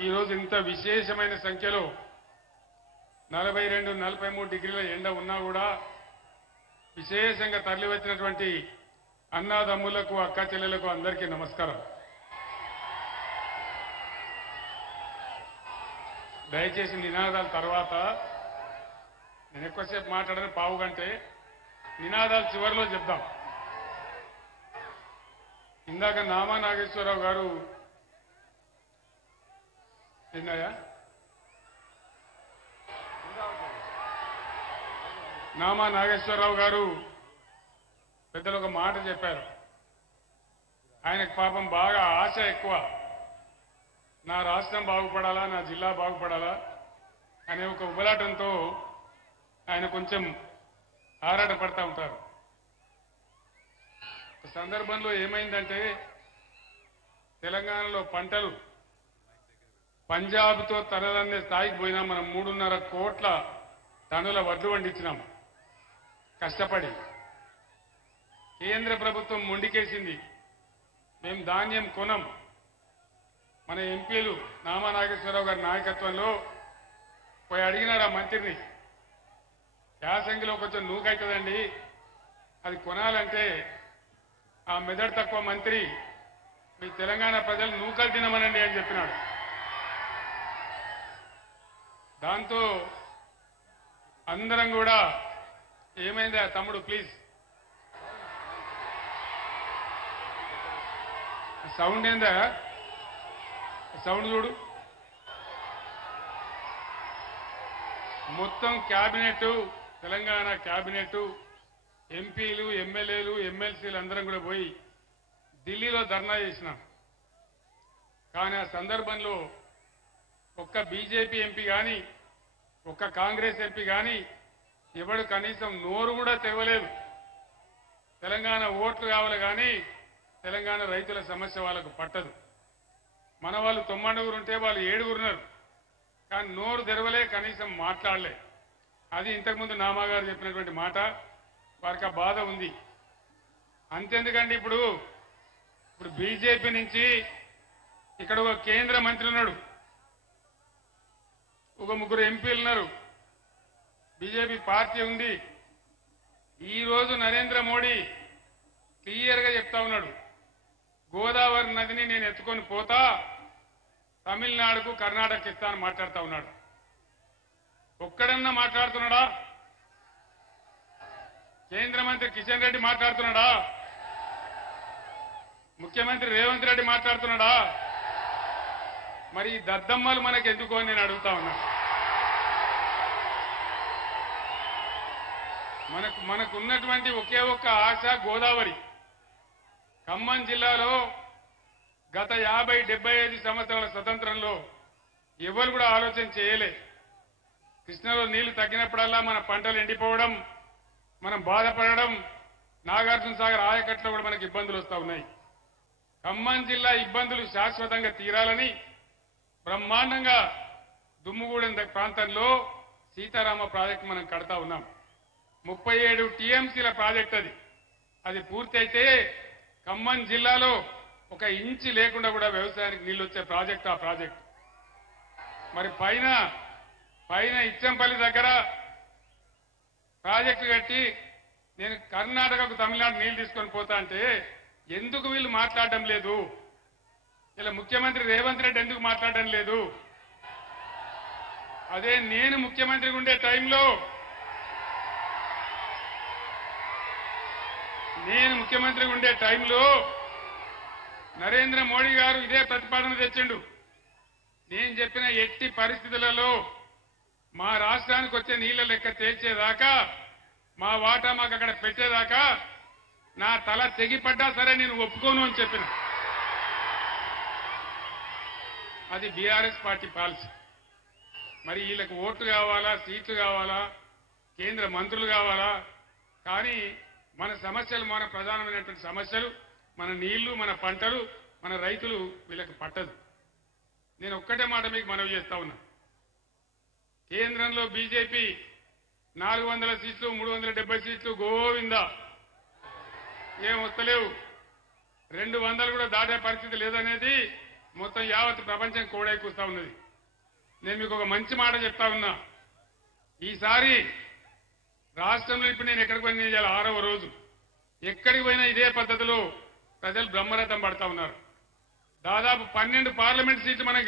ఈ రోజు ఇంత విశేషమైన సంఖ్యలో 42-43 డిగ్రీల ఎండ ఉన్నా కూడా విశేషంగా తరలివచ్చినటువంటి అన్నాదమ్ములకు అక్క చెల్లెలకు అందరికీ నమస్కారం. దయచేసి నినాదాల తర్వాత నేను ఎక్కువసేపు మాట్లాడని పావు గంటే నినాదాలు చివరిలో చెప్దాం. ఇందాక నామా నాగేశ్వరరావు గారు విన్నాయా? నామా నాగేశ్వరరావు గారు పెద్దలు ఒక మాట చెప్పారు. ఆయనకు పాపం బాగా ఆశ ఎక్కువ. నా రాష్ట్రం బాగుపడాలా, నా జిల్లా బాగుపడాలా అనే ఒక ఉబలాటంతో ఆయన కొంచెం ఆరాటపడతా ఉంటారు. ఒక సందర్భంలో ఏమైందంటే తెలంగాణలో పంటలు పంజాబ్తో తరలనే స్థాయికి పోయినా మనం 3.5 కోట్ల టన్నుల వడ్లు పండించినాం కష్టపడి. కేంద్ర ప్రభుత్వం మొండికేసింది, మేము ధాన్యం కొనం. మన ఎంపీలు నామా నాగేశ్వరరావు గారి నాయకత్వంలో పోయి అడిగినారు ఆ మంత్రిని, యాసంగిలో కొంచెం నూకైతుందండి, అది కొనాలంటే ఆ మెదడు తక్కువ మంత్రి మీ తెలంగాణ ప్రజలు నూకలు తినమనండి అని చెప్పినాడు. దాంతో అందరం కూడా ఏమైందా తమ్ముడు ప్లీజ్ సౌండ్ ఏందా, సౌండ్ చూడు. మొత్తం క్యాబినెట్, తెలంగాణ క్యాబినెట్, ఎంపీలు, ఎమ్మెల్యేలు, ఎమ్మెల్సీలు అందరం కూడా పోయి ఢిల్లీలో ధర్నా చేసినాం. కానీ ఆ సందర్భంలో ఒక్క బీజేపీ ఎంపీ కానీ ఒక్క కాంగ్రెస్ ఎంపీ కానీ ఎవడు కనీసం నోరు కూడా తెరవలేదు. తెలంగాణ ఓట్లు కావాలి కానీ తెలంగాణ రైతుల సమస్య వాళ్ళకు పట్టదు. మన వాళ్ళు 9 ఉంటే వాళ్ళు 7 ఉన్నారు, కానీ నోరు తెరవలే, కనీసం మాట్లాడలే. అది ఇంతకుముందు నామాగారు చెప్పినటువంటి మాట. వారికి ఆ బాధ ఉంది. అంతెందుకండి, ఇప్పుడు బీజేపీ నుంచి ఇక్కడ ఒక కేంద్ర మంత్రి ఉన్నాడు, ఒక 3 ఎంపీలు ఉన్నారు, బీజేపీ పార్టీ ఉంది. ఈ రోజు నరేంద్ర మోడీ క్లియర్ గా చెప్తా ఉన్నాడు, గోదావరి నదిని నేను ఎత్తుకొని పోతా, తమిళనాడుకు కర్ణాటక ఇస్తా అని మాట్లాడుతా ఉన్నాడు. ఒక్కడన్నా మాట్లాడుతున్నాడా? కేంద్ర మంత్రి కిషన్ రెడ్డి మాట్లాడుతున్నాడా? ముఖ్యమంత్రి రేవంత్ రెడ్డి మాట్లాడుతున్నాడా? మరి ఈ దద్దమ్మలు మనకు ఎందుకు అని నేను అడుగుతా ఉన్నా. మనకున్నటువంటి ఒకే ఒక్క ఆశ గోదావరి. ఖమ్మం జిల్లాలో గత 50-75 సంవత్సరాల స్వతంత్రంలో ఎవరు కూడా ఆలోచన చేయలే. కృష్ణలో నీళ్లు తగ్గినప్పుడల్లా మన పంటలు ఎండిపోవడం, మనం బాధపడడం, నాగార్జున సాగర్ ఆయకట్లో కూడా మనకు ఇబ్బందులు వస్తా ఉన్నాయి. ఖమ్మం జిల్లా ఇబ్బందులు శాశ్వతంగా తీరాలని బ్రహ్మాండంగా దుమ్ముగూడెం ప్రాంతంలో సీతారామ ప్రాజెక్టు మనం కడతా ఉన్నాం. 37 టీఎంసీల ప్రాజెక్ట్ అది పూర్తయితే ఖమ్మం జిల్లాలో 1 ఇంచు లేకుండా కూడా వ్యవసాయానికి నీళ్లు వచ్చే ప్రాజెక్ట్ ఆ ప్రాజెక్ట్. మరి పైన ఇచ్చంపల్లి దగ్గర ప్రాజెక్టు కట్టి నేను కర్ణాటకకు తమిళనాడు నీళ్లు తీసుకొని పోతా అంటే ఎందుకు వీళ్ళు మాట్లాడడం లేదు? ఇలా ముఖ్యమంత్రి రేవంత్ రెడ్డి ఎందుకు మాట్లాడడం లేదు? అదే నేను ముఖ్యమంత్రిగా ఉండే టైంలో నరేంద్ర మోడీ గారు ఇదే ప్రతిపాదన తెచ్చిండు. నేను చెప్పిన ఎట్టి పరిస్థితులలో మా రాష్ట్రానికి వచ్చే నీళ్ల లెక్క తేల్చేదాకా, మా వాటా మాకు అక్కడ పెట్టేదాకా నా తల తెగిపడ్డా సరే నేను ఒప్పుకోను అని చెప్పిన. అది బీఆర్ఎస్ పార్టీ పాలసీ. మరి వీళ్ళకి ఓట్లు కావాలా, సీట్లు కావాలా, కేంద్ర మంత్రులు కావాలా? కానీ మన సమస్యలు, మన ప్రధానమైనటువంటి సమస్యలు, మన నీళ్లు, మన పంటలు, మన రైతులు వీళ్ళకి పట్టదు. నేను ఒక్కటే మాట మీకు మనవి చేస్తా ఉన్నా. కేంద్రంలో బీజేపీ 400 సీట్లు, 370 సీట్లు గోవిందా, ఏం వస్తలేవు. 200 కూడా దాటే పరిస్థితి లేదనేది మొత్తం యావత్ ప్రపంచం కోడైకూస్తా ఉన్నది. నేను మీకు ఒక మంచి మాట చెప్తా ఉన్నా. ఈసారి రాష్ట్రంలో ఇప్పుడు నేను ఎక్కడికి పోయినా ఇవాళ 6వ రోజు, ఎక్కడికి పోయినా ఇదే పద్ధతిలో ప్రజలు బ్రహ్మరథం పడతా ఉన్నారు. దాదాపు 12 పార్లమెంట్ సీట్లు మనం